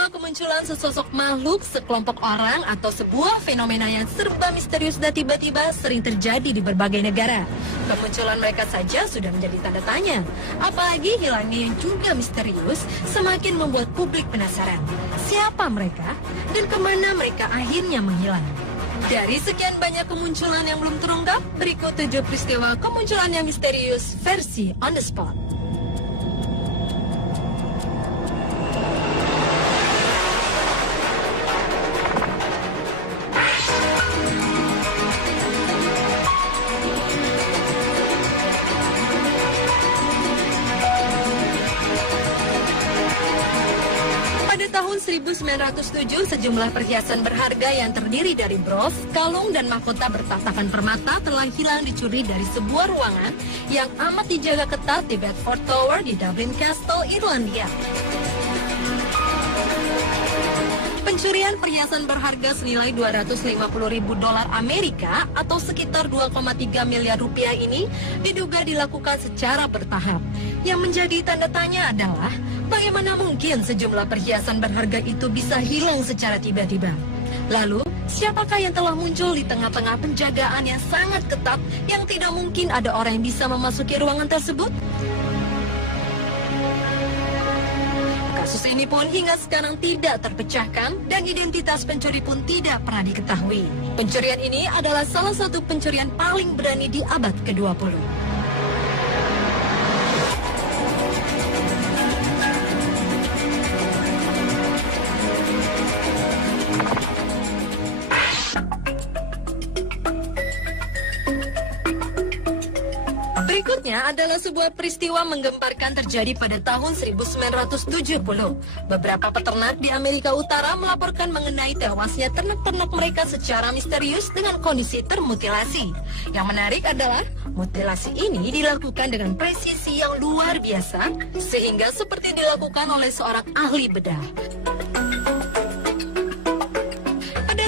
Peristiwa kemunculan sesosok makhluk, sekelompok orang, atau sebuah fenomena yang serba misterius dan tiba-tiba sering terjadi di berbagai negara. Kemunculan mereka saja sudah menjadi tanda tanya. Apalagi hilangnya yang juga misterius semakin membuat publik penasaran. Siapa mereka dan kemana mereka akhirnya menghilang? Dari sekian banyak kemunculan yang belum terungkap, berikut 7 peristiwa kemunculan yang misterius versi on the spot. Tahun 1907, sejumlah perhiasan berharga yang terdiri dari bros, kalung, dan mahkota bertatakan permata telah hilang dicuri dari sebuah ruangan yang amat dijaga ketat di Bedford Tower di Dublin Castle, Irlandia. Pencurian perhiasan berharga senilai 250 ribu dolar Amerika atau sekitar 2,3 miliar rupiah ini diduga dilakukan secara bertahap. Yang menjadi tanda tanya adalah bagaimana mungkin sejumlah perhiasan berharga itu bisa hilang secara tiba-tiba. Lalu, siapakah yang telah muncul di tengah-tengah penjagaan yang sangat ketat yang tidak mungkin ada orang yang bisa memasuki ruangan tersebut? Kasus ini pun hingga sekarang tidak terpecahkan dan identitas pencuri pun tidak pernah diketahui. Pencurian ini adalah salah satu pencurian paling berani di abad ke-20. Berikutnya adalah sebuah peristiwa menggemparkan terjadi pada tahun 1970. Beberapa peternak di Amerika Utara melaporkan mengenai tewasnya ternak-ternak mereka secara misterius dengan kondisi termutilasi. Yang menarik adalah mutilasi ini dilakukan dengan presisi yang luar biasa, sehingga seperti dilakukan oleh seorang ahli bedah.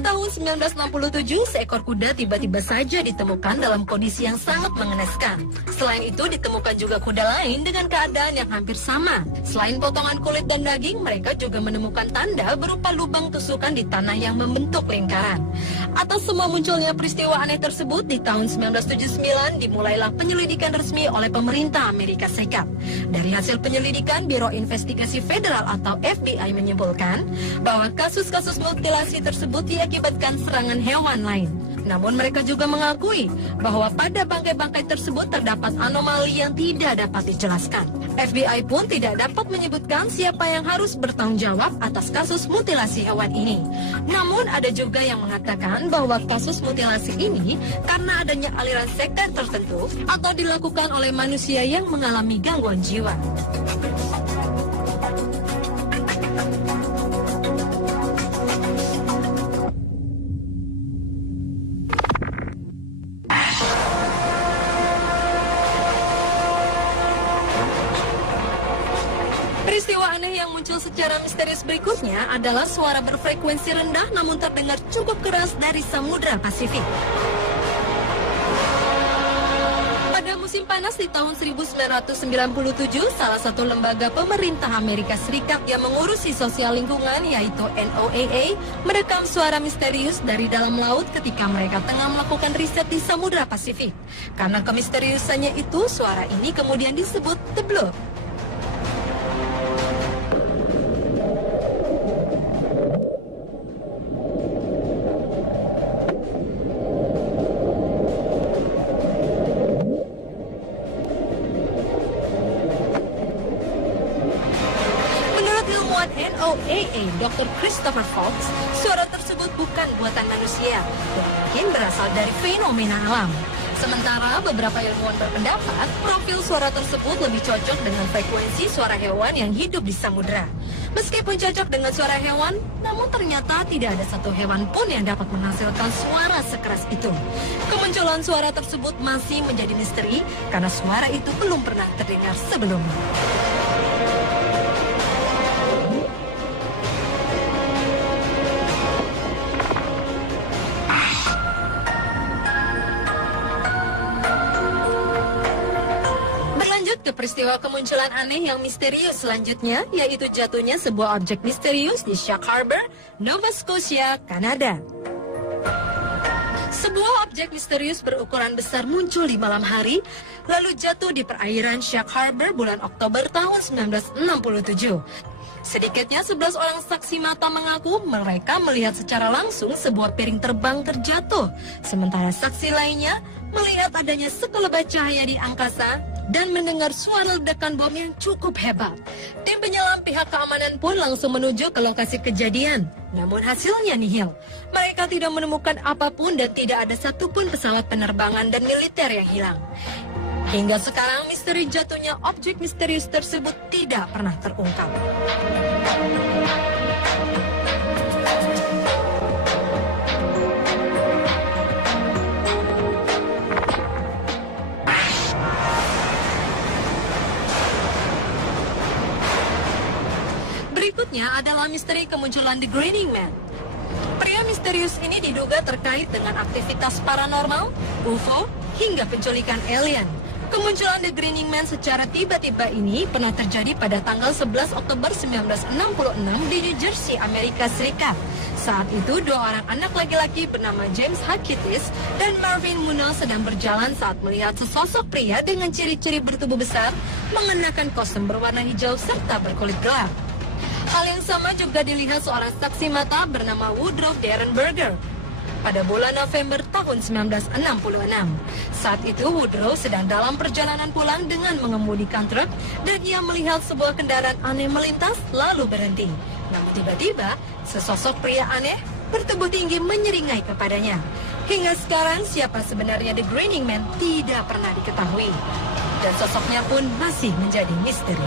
Tahun 1967, seekor kuda tiba-tiba saja ditemukan dalam kondisi yang sangat mengenaskan. Selain itu, ditemukan juga kuda lain dengan keadaan yang hampir sama. Selain potongan kulit dan daging, mereka juga menemukan tanda berupa lubang tusukan di tanah yang membentuk lingkaran. Atas semua munculnya peristiwa aneh tersebut, di tahun 1979 dimulailah penyelidikan resmi oleh pemerintah Amerika Serikat. Dari hasil penyelidikan, Biro Investigasi Federal atau FBI menyimpulkan bahwa kasus-kasus mutilasi tersebut diakibatkan serangan hewan lain. Namun mereka juga mengakui bahwa pada bangkai-bangkai tersebut terdapat anomali yang tidak dapat dijelaskan. FBI pun tidak dapat menyebutkan siapa yang harus bertanggung jawab atas kasus mutilasi hewan ini. Namun ada juga yang mengatakan bahwa kasus mutilasi ini karena adanya aliran sekte tertentu atau dilakukan oleh manusia yang mengalami gangguan jiwa. Peristiwa aneh yang muncul secara misterius berikutnya adalah suara berfrekuensi rendah namun terdengar cukup keras dari Samudra Pasifik. Pada musim panas di tahun 1997, salah satu lembaga pemerintah Amerika Serikat yang mengurusi sosial lingkungan yaitu NOAA merekam suara misterius dari dalam laut ketika mereka tengah melakukan riset di Samudra Pasifik. Karena kemisteriusannya itu, suara ini kemudian disebut The Bloop. NOAA, Dr. Christopher Fox, suara tersebut bukan buatan manusia, dan mungkin berasal dari fenomena alam. Sementara beberapa ilmuwan berpendapat profil suara tersebut lebih cocok dengan frekuensi suara hewan yang hidup di samudera. Meskipun cocok dengan suara hewan, namun ternyata tidak ada satu hewan pun yang dapat menghasilkan suara sekeras itu. Kemunculan suara tersebut masih menjadi misteri karena suara itu belum pernah terdengar sebelumnya. Peristiwa Peristiwa kemunculan aneh yang misterius selanjutnya yaitu jatuhnya sebuah objek misterius di Shark Harbor, Nova Scotia, Kanada. Sebuah objek misterius berukuran besar muncul di malam hari, lalu jatuh di perairan Shark Harbor bulan Oktober tahun 1967. Sedikitnya 11 orang saksi mata mengaku mereka melihat secara langsung sebuah piring terbang terjatuh, sementara saksi lainnya melihat adanya sekelebat cahaya di angkasa dan mendengar suara ledakan bom yang cukup hebat. Tim penyelam pihak keamanan pun langsung menuju ke lokasi kejadian. Namun hasilnya nihil. Mereka tidak menemukan apapun dan tidak ada satupun pesawat penerbangan dan militer yang hilang. Hingga sekarang misteri jatuhnya objek misterius tersebut tidak pernah terungkap. Berikutnya adalah misteri kemunculan The Grinning Man. Pria misterius ini diduga terkait dengan aktivitas paranormal, UFO, hingga penculikan alien. Kemunculan The Grinning Man secara tiba-tiba ini pernah terjadi pada tanggal 11 Oktober 1966 di New Jersey, Amerika Serikat. Saat itu, dua orang anak laki-laki bernama James Hatchitis dan Marvin Munoz sedang berjalan saat melihat sesosok pria dengan ciri-ciri bertubuh besar, mengenakan kostum berwarna hijau serta berkulit gelap. Hal yang sama juga dilihat seorang saksi mata bernama Woodrow Derenberger pada bulan November tahun 1966. Saat itu Woodrow sedang dalam perjalanan pulang dengan mengemudikan truk dan ia melihat sebuah kendaraan aneh melintas lalu berhenti. Namun tiba-tiba sesosok pria aneh bertubuh tinggi menyeringai kepadanya. Hingga sekarang siapa sebenarnya The Grinning Man tidak pernah diketahui dan sosoknya pun masih menjadi misteri.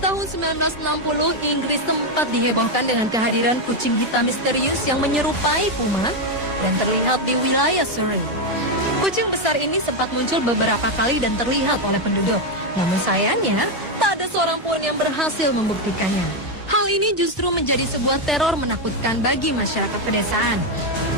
Tahun 1960, Inggris sempat dihebohkan dengan kehadiran kucing hitam misterius yang menyerupai puma dan terlihat di wilayah Surrey. Kucing besar ini sempat muncul beberapa kali dan terlihat oleh penduduk. Namun sayangnya, tak ada seorang pun yang berhasil membuktikannya. Hal ini justru menjadi sebuah teror menakutkan bagi masyarakat pedesaan.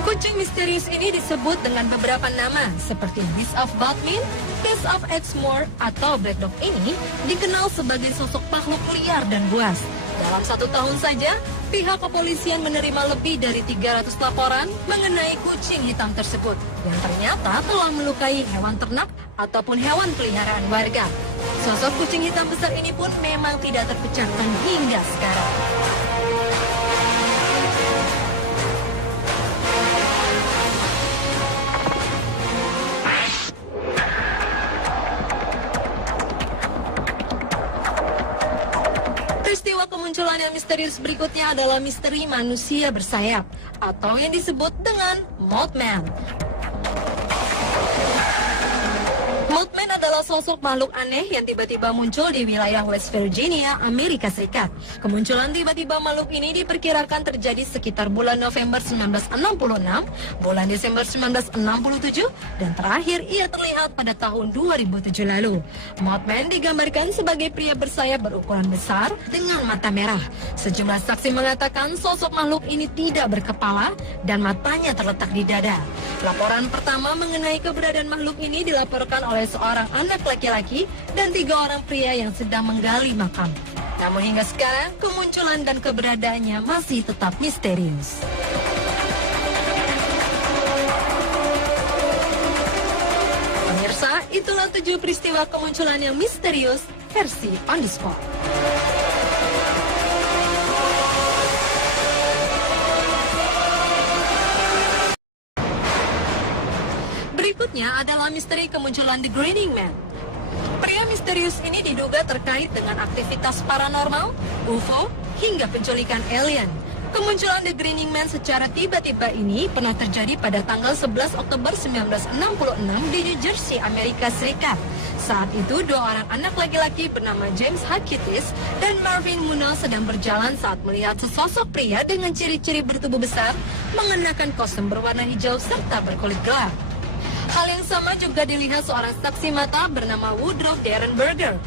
Kucing misterius ini disebut dengan beberapa nama seperti Beast of Bodmin, Beast of Exmoor, atau Black Dog ini dikenal sebagai sosok makhluk liar dan buas. Dalam 1 tahun saja, pihak kepolisian menerima lebih dari 300 laporan mengenai kucing hitam tersebut yang ternyata telah melukai hewan ternak ataupun hewan peliharaan warga. Sosok kucing hitam besar ini pun memang tidak terpecahkan hingga sekarang. Peristiwa kemunculan yang misterius berikutnya adalah misteri manusia bersayap atau yang disebut dengan Mothman. Mothman adalah sosok makhluk aneh yang tiba-tiba muncul di wilayah West Virginia, Amerika Serikat. Kemunculan tiba-tiba makhluk ini diperkirakan terjadi sekitar bulan November 1966, bulan Desember 1967, dan terakhir ia terlihat pada tahun 2007 lalu. Mothman digambarkan sebagai pria bersayap berukuran besar dengan mata merah. Sejumlah saksi mengatakan sosok makhluk ini tidak berkepala dan matanya terletak di dada. Laporan pertama mengenai keberadaan makhluk ini dilaporkan oleh seorang anak laki-laki dan 3 orang pria yang sedang menggali makam. Namun hingga sekarang, kemunculan dan keberadaannya masih tetap misterius. Pemirsa, itulah 7 peristiwa kemunculan yang misterius versi On The Spot. Berikutnya adalah misteri kemunculan The Grinning Man. Pria misterius ini diduga terkait dengan aktivitas paranormal, UFO, hingga penculikan alien. Kemunculan The Grinning Man secara tiba-tiba ini pernah terjadi pada tanggal 11 Oktober 1966 di New Jersey, Amerika Serikat. Saat itu, 2 orang anak laki-laki bernama James Hatchitis dan Marvin Munoz sedang berjalan saat melihat sesosok pria dengan ciri-ciri bertubuh besar, mengenakan kostum berwarna hijau serta berkulit gelap. Hal yang sama juga dilihat seorang saksi mata bernama Woodrow Derenberger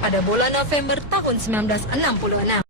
pada bulan November tahun 1966.